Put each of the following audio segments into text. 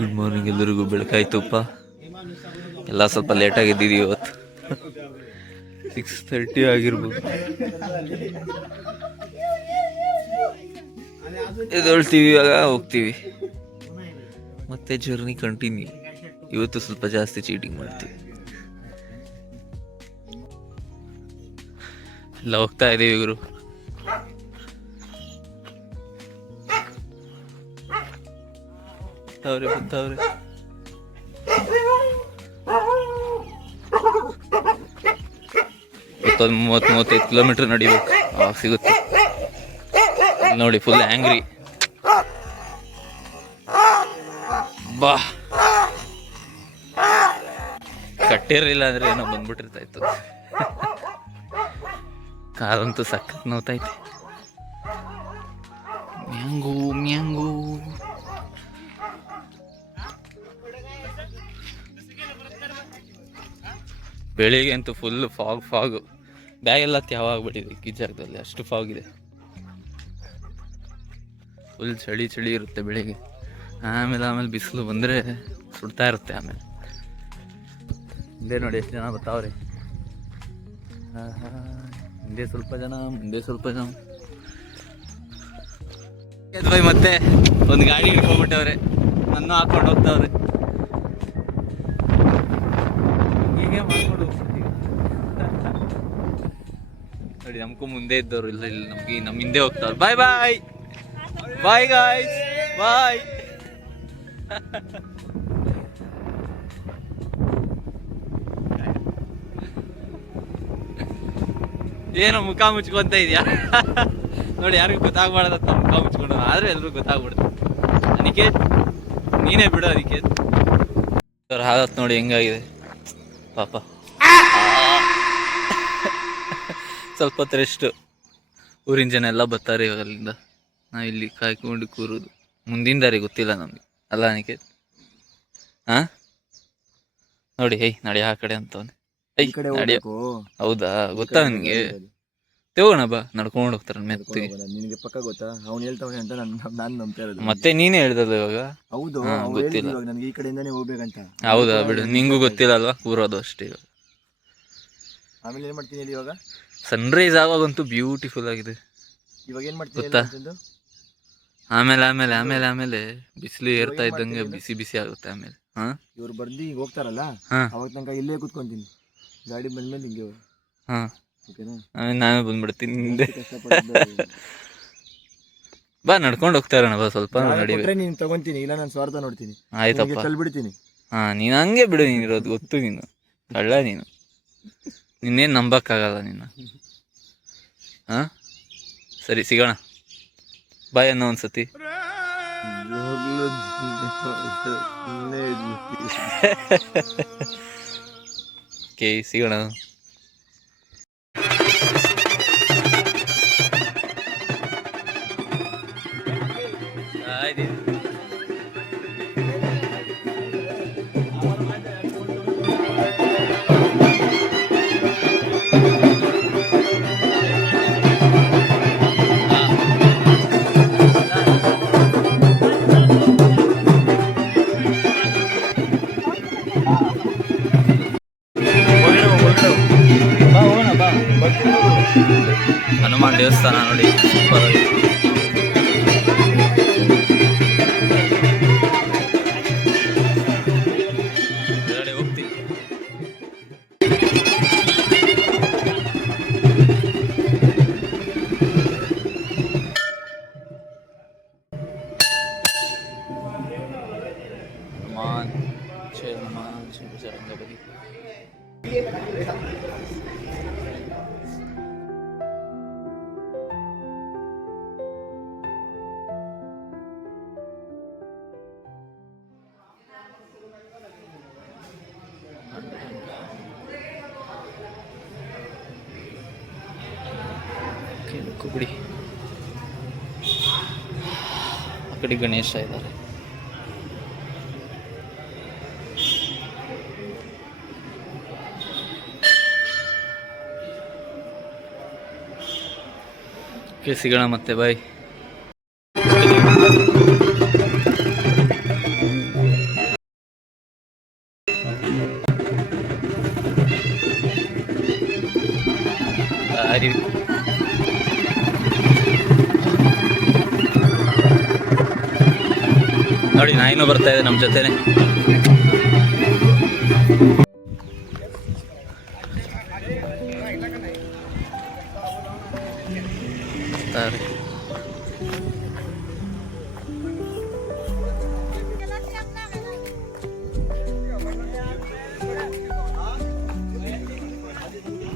Good morning ಎಲ್ಲರಿಗೂ. ಬೆಳಕಾಯ್ತುಪ್ಪ. ಎಲ್ಲ ಸ್ವಲ್ಪ ಲೇಟಾಗಿದ್ದೀವಿ ಇವತ್ತು. 6:30 ಆಗಿರ್ಬೋದು. ಎದ್ದೇಳ್ತೀವಿ, ಇವಾಗ ಹೋಗ್ತೀವಿ, ಮತ್ತೆ ಜರ್ನಿ ಕಂಟಿನ್ಯೂ. ಇವತ್ತು ಸ್ವಲ್ಪ ಜಾಸ್ತಿ ಚೀಟಿಂಗ್ ಮಾಡ್ತೀವಿ. ಎಲ್ಲ ಹೋಗ್ತಾ ಇದೀವಿ ಇವರು. ಬರ್ತಾವ್ರೆ 30-35 ಕಿಲೋಮೀಟರ್ ನಡಿಬೇಕು, ಆವಾಗ ಸಿಗುತ್ತೆ. ನೋಡಿ ಫುಲ್ ಆಂಗ್ರಿ. ಬಾ ಕಟ್ಟಿರಲಿಲ್ಲ ಅಂದ್ರೆ ಏನೋ ಬಂದ್ಬಿಟ್ಟಿರ್ತಾ ಇತ್ತು. ಕಾಲಂತೂ ಸಖತ್ ನೋತೈತೆ. Mango mango. ಬೆಳಿಗ್ಗೆ ಅಂತೂ ಫುಲ್ ಫಾಗು. ಬ್ಯಾಗ್ ಎಲ್ಲ ತ್ಯಾವಾಗ್ಬಿಟ್ಟಿದೆ ಈ ಜಾಗದಲ್ಲಿ, ಅಷ್ಟು ಫಾಗ್ ಇದೆ. ಫುಲ್ ಚಳಿ ಇರುತ್ತೆ ಬೆಳಿಗ್ಗೆ. ಆಮೇಲೆ ಬಿಸಿಲು ಬಂದರೆ ಸುಡ್ತಾ ಇರುತ್ತೆ. ಆಮೇಲೆ ಹಿಂದೆ ನೋಡಿ ಎಷ್ಟು ಜನ ಬರ್ತಾವ್ರಿ. ಹಿಂದೆ ಸ್ವಲ್ಪ ಜನ, ಮುಂದೆ ಸ್ವಲ್ಪ ಜನ. ಮತ್ತೆ ಒಂದು ಗಾಡಿ ಹಿಡ್ಕೊಂಡ್ಬಿಟ್ಟವ್ರೆ, ನನ್ನ ಹಾಕೊಂಡು ಹೋಗ್ತಾವ್ರೆ. ಹೀಗೆ ಮಾಡ್ಕೊಂಡು ಹೋಗ್ಬಿಡ್ತೀವಿ ನೋಡಿ. ನಮ್ಗೂ ಮುಂದೆ ಇದ್ದವ್ರು ಇಲ್ಲ ನಮ್ಮ ಹಿಂದೆ ಹೋಗ್ತಾವ್ರು. ಬಾಯ್ ಬಾಯ್ ಬಾಯ್ ಗಾಯ್ಸ್, ಬಾಯ್. ಏನೋ ಮುಖ ಮುಚ್ಕೊಂತ ಇದೆಯಾ ನೋಡಿ. ಯಾರಿಗೂ ಗೊತ್ತಾಗ್ಬಾರ್ದತ್ತ ಮುಖ ಮುಚ್ಕೊಂಡು, ಆದ್ರೆ ಎಲ್ರಿಗೂ ಗೊತ್ತಾಗ್ಬಿಡುತ್ತೆ. ಅನಿಕೇತ್ ನೀನೇ ಬಿಡು ಅನಿಕೇತ್. ಅವ್ರ ಹಾಲತ್ ನೋಡಿ ಹೆಂಗಾಗಿದೆ ಪಾಪ. ಸ್ವಲ್ಪ ಹೊತ್ತು ರೆಸ್ಟ್. ಊರಿನ ಜನ ಎಲ್ಲ ಬರ್ತಾರೆ ಇವಾಗ ಅಲ್ಲಿಂದ. ನಾವು ಇಲ್ಲಿ ಕಾಯ್ಕೊಂಡು ಕೂರುದು. ಮುಂದಿನ ದಾರಿ ಗೊತ್ತಿಲ್ಲ ನಮಗೆ, ಅಲ್ಲ ಅನಿಕೇತ್? ನೋಡಿ ನಡಿ ಆ ಕಡೆ ಅಂತವನೆ. ಹೌದಾ? ಗೊತ್ತಾ ನಿನ್ಗೆ? ತಗೋಣ ಬಾ, ನಡ್ಕೊಂಡು ಹೋಗ್ತಾರ ಮೆತ್ತಿಗೆ. ನಿನಗೆ ಪಕ್ಕ ಗೊತ್ತಾ? ಅವ್ನು ಹೇಳ್ತಾವೆ ಅಂತ ನಾನು ನಂಬ್ತಾ ಇರೋದು. ಮತ್ತೆ ನೀನೇ ಹೇಳ್ದಲ್ಲ ಇವಾಗ. ಹೌದು, ಗೊತ್ತಿಲ್ಲ ನನಗೆ ಈ ಕಡೆಯಿಂದಾನೇ ಹೋಗ್ಬೇಕಂತ. ಹೌದಾ? ಬಿಡು, ನಿಂಗೂ ಗೊತ್ತಿಲ್ಲ ಅಲ್ವಾ, ಕೂರೋದು ಅಷ್ಟೇ ಇವಾಗ. ಆಮೇಲೆ ಏನ್ ಮಾಡ್ತೀನಿ ಹೇಳಿ ಇವಾಗ? ಸನ್ರೈಸ್ ಆವಾಗಂತೂ ಬ್ಯೂಟಿಫುಲ್ ಆಗಿದೆ. ಇವಾಗ ಏನ್ ಮಾಡ್ತೀನಿ ಗೊತ್ತಾ? ಆಮೇಲೆ ಬಿಸಿಲು ಏರ್ತಾ ಇದ್ದಂಗೆ ಬಿಸಿ ಆಗುತ್ತೆ. ಆಮೇಲೆ ಇವ್ರು ಬರ್ದಿ ಹೋಗ್ತಾರಲ್ಲ, ಅವಾಗ ತನಕ ಇಲ್ಲೇ ಕುತ್ಕೊಂತೀನಿ. ಗಾಡಿ ಬಂದ್ಮೇಲೆ ಹಿಂಗೆ ಆಮೇಲೆ ನಾವೇ ಬಂದ್ಬಿಡ್ತೀನಿ ಹಿಂದೆ. ಬಾ, ನಡ್ಕೊಂಡು ಹೋಗ್ತಾ ಇರೋಣ ಬಾ. ಸ್ವಲ್ಪ ನಡಿಬೇಕು. ನೀನ್ ತಗೊಂತೀನಿ, ಇಲ್ಲ ನಾನು ಸ್ವಾರ್ಥ ನೋಡ್ತೀನಿ. ಆಯ್ತಪ್ಪ, ಕಳ್ಬಿಡ್ತೀನಿ. ನೀನು ಹಂಗೆ ಬಿಡು. ನೀನು ಇರೋದು ಗೊತ್ತು, ನೀನು ಕಳ್ಳ. ನೀನು ನಿನ್ನೇನು ನಂಬಕ್ಕಾಗಲ್ಲ ನಿನ್ನ. ಸರಿ, ಸಿಗೋಣ. ಬಾಯ್ ಅನ್ನೋ ಒಂದ್ಸತಿ. ಓಕೆ, ಸಿಗೋಣ. ಹನುಮಾನ್ ದೇವಸ್ಥಾನ ನೋಡಿ, ಸೂಪರ್ ಆಗಿದೆ. ಹೋಗ್ತೀವಿ. ಹನುಮಾನ್ ಬಜರಂಗಬಲಿ. ಬಿಡಿ, ಆ ಕಡೆ ಗಣೇಶ ಇದ್ದಾರೆ. ಸಿಗೋಣ ಮತ್ತೆ, ಬಾಯ್. ಹೋಗ್ತಾ ಇದೀವಿ. ನೋಡಿ ನಾಯಿನೂ ಬರ್ತಾ ಇದೆ ನಮ್ಮ ಜೊತೆನೆ.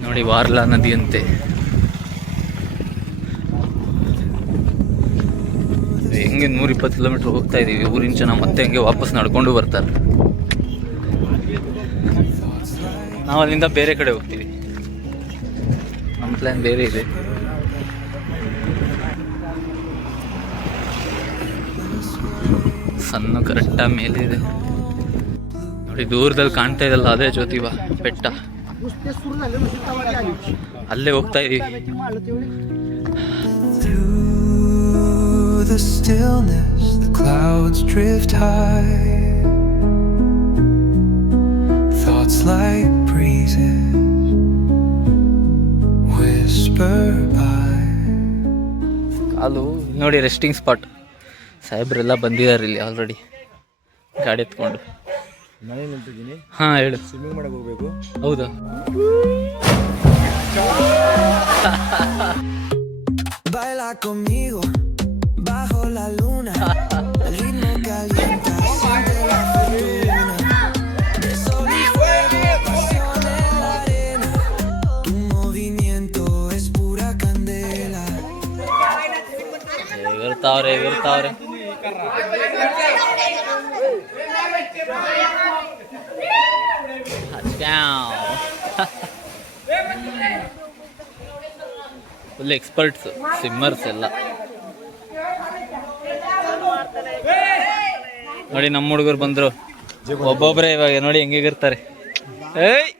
ನೋಡಿ ವಾರ್ಲಾ ನದಿಯಂತೆ. ಹೆಂಗೆ 120 ಕಿಲೋಮೀಟರ್ ಹೋಗ್ತಾ ಇದೀವಿ. ಊರಿನ ಜನ ಮತ್ತೆ ಹಂಗೆ ವಾಪಸ್ ನಡ್ಕೊಂಡು ಬರ್ತಾರೆ. ನಾವು ಅಲ್ಲಿಂದ ಬೇರೆ ಕಡೆ ಹೋಗ್ತೀವಿ. ನಮ್ಮ ಪ್ಲ್ಯಾನ್ ಬೇರೆ ಇದೆ. ಸಣ್ಣ ಕರೆಕ್ಟ ಮೇಲೆ ಇದೆ ನೋಡಿ. ದೂರದಲ್ಲಿ ಕಾಣ್ತಾ ಇದಲ್ಲ, ಅದೇ ಜ್ಯೋತಿಬಾ ಬೆಟ್ಟ. ಅಲ್ಲೇ ಹೋಗ್ತಾ ಇದೀವಿ. The stillness, the clouds drift high. Thoughts like breezes whisper by. ಕಾಲು ನೋಡಿ ರೆಸ್ಟಿಂಗ್ ಸ್ಪಾಟ್. ಸಾಹೇಬ್ರೆಲ್ಲ ಬಂದಿದ್ದಾರೆ ಇಲ್ಲಿ ಆಲ್ರೆಡಿ ಗಾಡಿ ಎತ್ಕೊಂಡು. ನಾನೇ ನಿಂತಿದ್ದೀನಿ. ಹಾಂ ಹೇಳು. ಸ್ವಿಮ್ಮಿಂಗ್ ಮಾಡಕ್ಕೆ ಹೋಗ್ಬೇಕು. ಹೌದಾ? Baila conmigo bajo la luna, el ritmo calienta, siente la fortuna, de sol y fuego, pasión en la arena, tu movimiento es pura candela. ಎಗರ್ತಾವ್ರೆ. ಫುಲ್ ಎಕ್ಸ್ಪರ್ಟ್ಸ್ ಸ್ವಿಮ್ಮರ್ಸ್ ಎಲ್ಲ. ನೋಡಿ ನಮ್ಮ ಹುಡುಗರು ಬಂದರು ಒಬ್ಬೊಬ್ಬರೇ. ಇವಾಗ ನೋಡಿ ಹೆಂಗಿರ್ತಾರೆ. ಏಯ್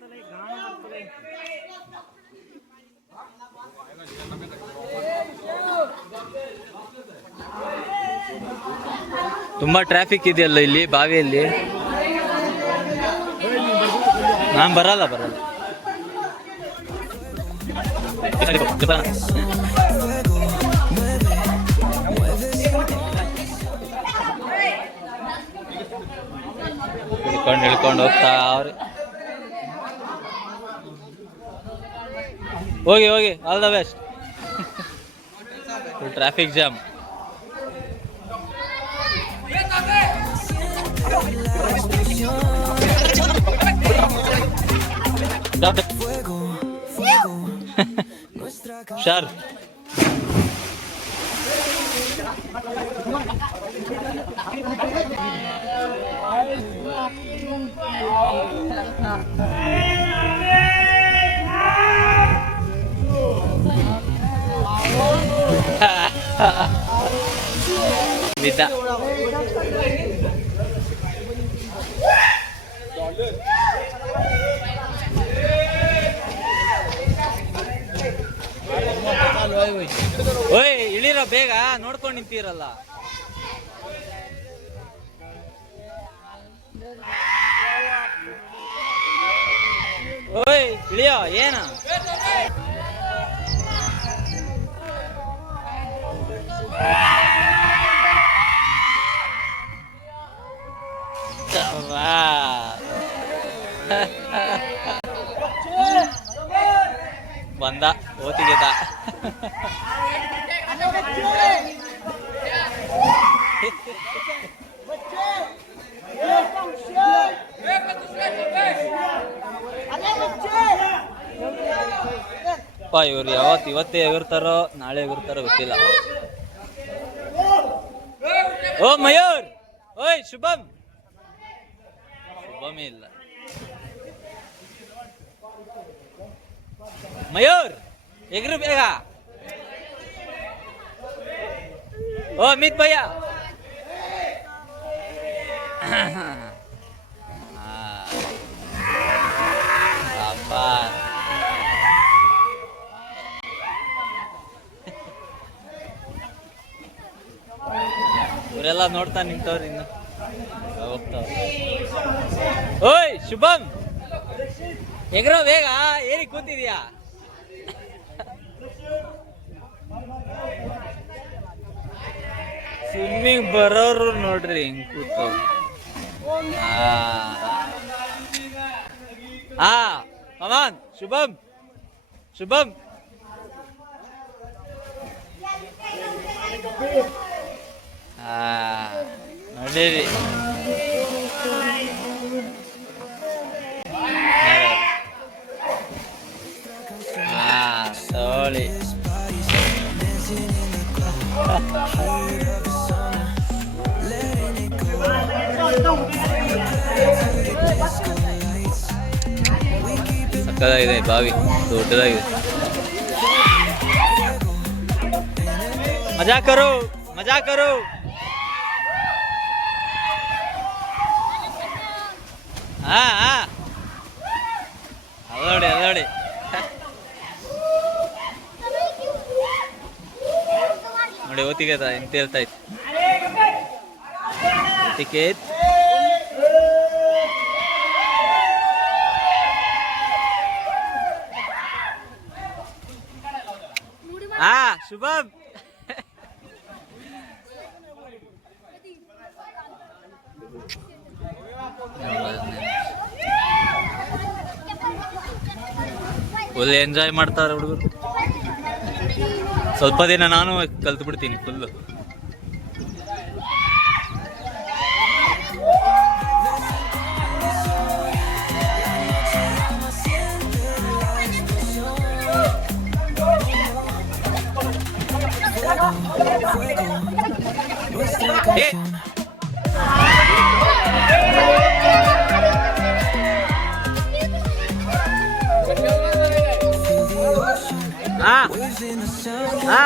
ತುಂಬ ಟ್ರಾಫಿಕ್ ಇದೆಯಲ್ಲ ಇಲ್ಲಿ ಬಾವಿಯಲ್ಲಿ. ನಾನು ಬರಲ್ಲ. ಇಳ್ಕೊಂಡು ಹೋಗ್ತಾ ಅವ್ರಿ. ಹೋಗಿ all the best. Traffic jam. Sure. Vida. ಓಯ್ ಇಳಿರೋ ಬೇಗ, ನೋಡ್ಕೊಂಡು ನಿಂತಿರಲ್ಲ. ಓಯ್ ಇಳಿಯೋ ಏನ? ಬಂದ ಓತಿಗೆದ. ಇವ್ರು ಇವತ್ತೇ ಎಗರ್ತಾರೋ ನಾಳೆ ಎಗರ್ತಾರೋ ಗೊತ್ತಿಲ್ಲ. ಓ ಮಯೂರ್, ಓಯ್ ಶುಭಮೇ ಇಲ್ಲ. ಮಯೂರ್ ಎಗ್ರು ಬೇಗ. ಓ ಅಮಿತ್ ಭಯ್ಯ, ಇವರೆಲ್ಲ ನೋಡ್ತಾ ನಿಂತವ್ರಿ. ಇನ್ನು ಹೋಗ್ತಾವ. ಓಯ್ ಶುಭಮ್ ಎಗ್ರೋ ಬೇಗ, ಏರಿ ಕೂತಿದ್ಯಾ? ಸ್ವಿಮ್ಮಿಂಗ್ ಬರೋರು ನೋಡ್ರಿ ಹಿಂಗ್ ಕೂತು. ಕಮಾನ್ ಶುಭಮ್ ಶುಭಮ್. ನೋಡಿರಿ ಸೋಳಿ. ಸಕ್ಕದಾಗಿದೆ ಬಾವಿ, ದೊಡ್ಡದಾಗಿದೆ. ಮಜಾ ಕರೋ ಮಜಾ ಕರೋ. ಅಲ್ಲೋಡಿ ಅಲ್ಲೋಡಿ. ನೋಡಿ ಓತಿಗೆ ಎಂತ ಹೇಳ್ತಾ ಇತ್ತು ಟಿಕೆಟ್. ಶುಭಮ್ ಫುಲ್ ಎಂಜಾಯ್ ಮಾಡ್ತಾರೆ ಹುಡುಗರು. ಸ್ವಲ್ಪ ದಿನ ನಾನು ಕಲ್ತು ಬಿಡ್ತೀನಿ full.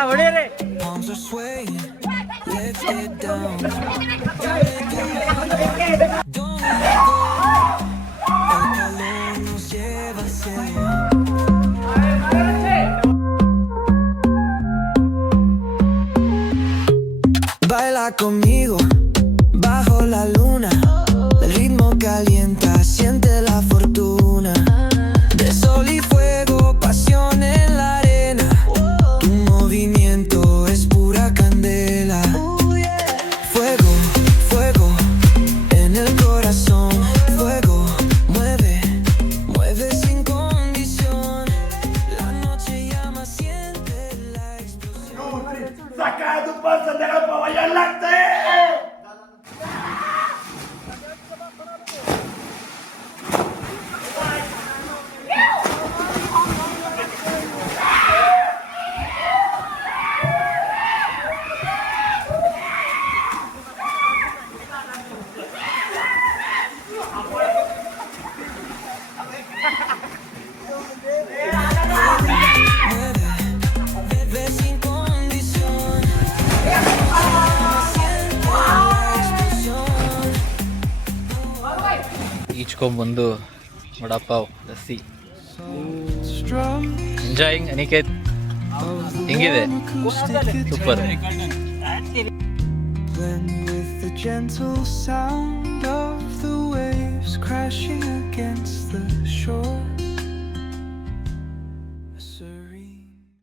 ಹೊಡಿರಿ. Baila conmigo bajo la luna, el ritmo calienta, siente la fortuna de sol y fuego, pasión en la arena, tu movimiento es pura candela, fuego, fuego en el corazón, fuego, mueve, mueve sin condición, la noche llama, siente la explosión. Saca tu panza de la para bailarte. ಈಚ್ಕೊಂಡ್ಬಂದು vada pav lassi enjoying. Aniket ಹೆಂಗಿದೆ? Super. Blend with the gentle sound of the waves crashing against the shore.